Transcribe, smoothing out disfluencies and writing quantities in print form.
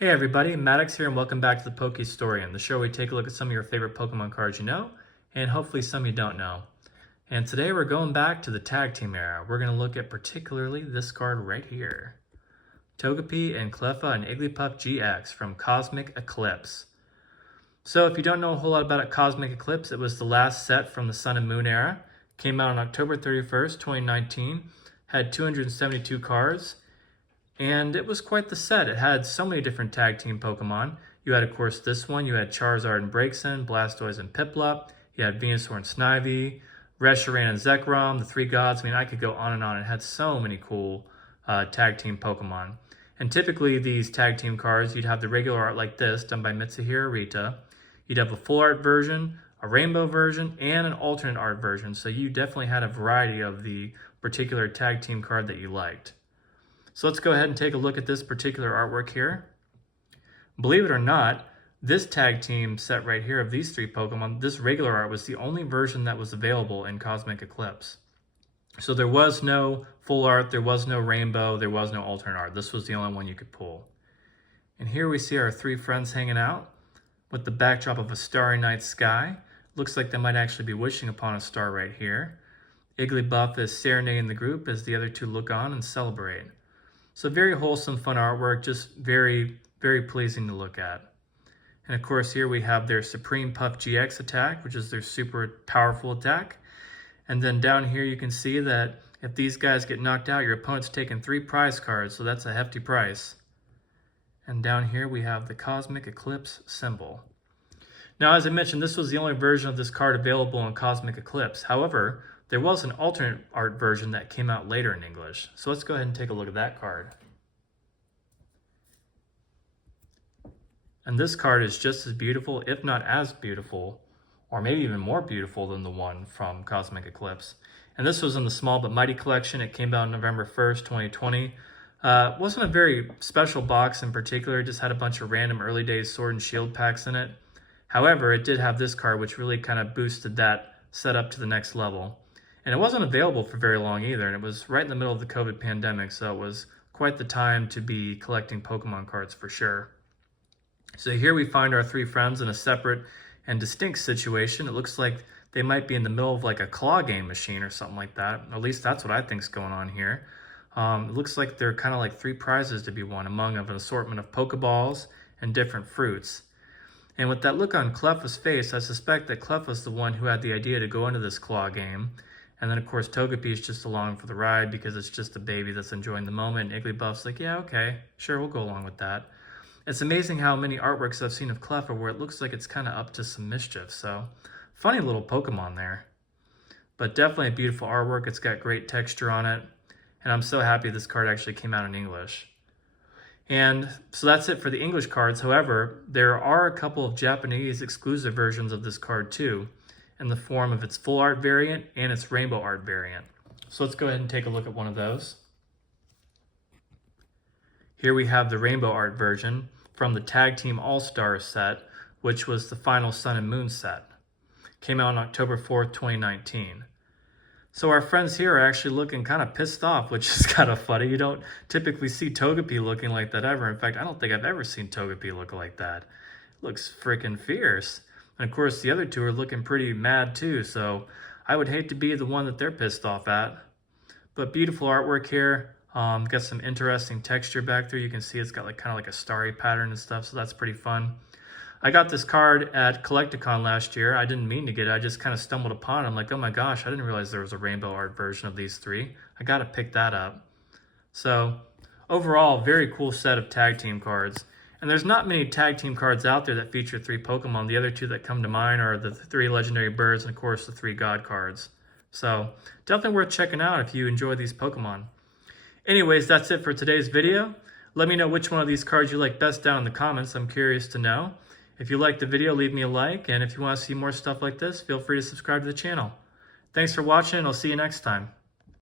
Hey everybody, Maddox here and welcome back to the Pokestorian, the show where we take a look at some of your favorite Pokemon cards you know, and hopefully some you don't know. And today we're going back to the Tag Team era. We're going to look at particularly this card right here. Togepi and Cleffa and Igglybuff GX from Cosmic Eclipse. So if you don't know a whole lot about Cosmic Eclipse, it was the last set from the Sun and Moon era. Came out on October 31st, 2019. Had 272 cards. And it was quite the set. It had so many different tag team Pokemon. You had, of course, this one. You had Charizard and Braixen, Blastoise and Piplup. You had Venusaur and Snivy, Reshiram and Zekrom, the three gods. I mean, I could go on and on. It had so many cool tag team Pokemon. And typically, these tag team cards, you'd have the regular art like this, done by Mitsuhiro Rita. You'd have a full art version, a rainbow version, and an alternate art version. So you definitely had a variety of the particular tag team card that you liked. So let's go ahead and take a look at this particular artwork here. Believe it or not, this tag team set right here of these three Pokemon, this regular art was the only version that was available in Cosmic Eclipse. So there was no full art, there was no rainbow, there was no alternate art. This was the only one you could pull. And here we see our three friends hanging out with the backdrop of a starry night sky. Looks like they might actually be wishing upon a star right here. Igglybuff is serenading the group as the other two look on and celebrate. So very wholesome, fun artwork, just very, very pleasing to look at. And of course here we have their Supreme Puff GX attack, which is their super powerful attack. And then down here you can see that if these guys get knocked out, your opponent's taking 3 prize cards, so that's a hefty price. And down here we have the Cosmic Eclipse symbol. Now, as I mentioned, this was the only version of this card available in Cosmic Eclipse. However, there was an alternate art version that came out later in English. So let's go ahead and take a look at that card. And this card is just as beautiful, if not as beautiful, or maybe even more beautiful than the one from Cosmic Eclipse. And this was in the Small But Mighty collection. It came out November 1st, 2020. Wasn't a very special box in particular. It just had a bunch of random early days Sword and Shield packs in it. However, it did have this card, which really kind of boosted that setup to the next level. And it wasn't available for very long either, and it was right in the middle of the COVID pandemic, so it was quite the time to be collecting Pokemon cards for sure. So here we find our three friends in a separate and distinct situation. It looks like they might be in the middle of like a claw game machine or something like that. At least that's what I think's going on here. It looks like they're kind of like 3 prizes to be won among an assortment of Pokeballs and different fruits. And with that look on Cleffa's face, I suspect that Cleffa's the one who had the idea to go into this claw game. And then, of course, Togepi is just along for the ride because it's just a baby that's enjoying the moment. And Igglybuff's like, yeah, okay, sure, we'll go along with that. It's amazing how many artworks I've seen of Cleffa where it looks like it's kind of up to some mischief. So, funny little Pokemon there. But definitely a beautiful artwork. It's got great texture on it. And I'm so happy this card actually came out in English. And so that's it for the English cards. However, there are a couple of Japanese exclusive versions of this card too, in the form of its full art variant and its rainbow art variant. So let's go ahead and take a look at one of those. Here we have the rainbow art version from the Tag Team All-Stars set, which was the final Sun and Moon set. Came out on October 4th, 2019. So our friends here are actually looking kind of pissed off, which is kind of funny. You don't typically see Togepi looking like that ever. In fact, I don't think I've ever seen Togepi look like that. It looks freaking fierce. And of course, the other two are looking pretty mad too, so I would hate to be the one that they're pissed off at. But beautiful artwork here. Got some interesting texture back there. You can see it's got like kind of like a starry pattern and stuff, so that's pretty fun. I got this card at Collecticon last year. I didn't mean to get it. I just kind of stumbled upon it. I'm like, oh my gosh, I didn't realize there was a rainbow art version of these three. I got to pick that up. So overall, very cool set of tag team cards. And there's not many tag team cards out there that feature 3 Pokemon. The other 2 that come to mind are the 3 legendary birds and of course the 3 god cards. So definitely worth checking out if you enjoy these Pokemon. Anyways, that's it for today's video. Let me know which one of these cards you like best down in the comments. I'm curious to know. If you liked the video, leave me a like. And if you want to see more stuff like this, feel free to subscribe to the channel. Thanks for watching, and I'll see you next time.